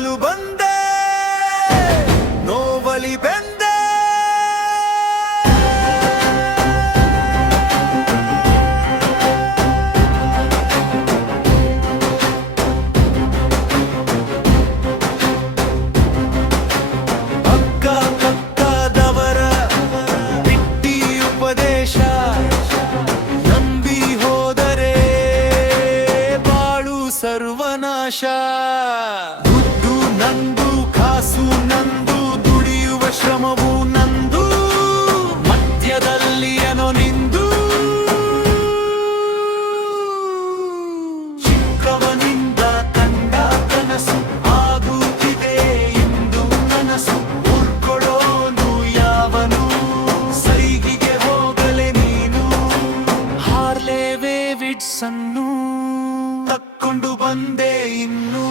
ನಗಲು ಬಂದೆ ನೋವಲಿ ಬೆಂದೆ. ಅಕ್ಕ ಪಕ್ಕದವರ ಬಿಟ್ಟಿ ಉಪದೇಶ ನಂಬಿ ಹೋದರೆ ಬಾಳು ಸರ್ವನಾಶ. ದುಡ್ಡು ನಂದು, ಕಾಸು ನಂದು, ದುಡಿಯುವ ಶ್ರಮವು ನಂದು, ಮಧ್ಯದಲ್ಲಿ ಏನೋ ನಿಂದು. ಚಿಕ್ಕವನಿಂದ ಕಂಡ ಕನಸು ಆಗುತ್ತಿದೆ ಇಂದು ನನಸು. ಉರ್ಕೊಡೋನು ಯಾವನು, ಸೈಗಿಗೆ ಹೋಗಲೆ ನೀನು. ಹಾರ್ಲೆ ಡೇವಿಡ್ಸನ್ನು ತಕ್ಕೊಂಡು ಬಂದೆ ಇನ್ನು.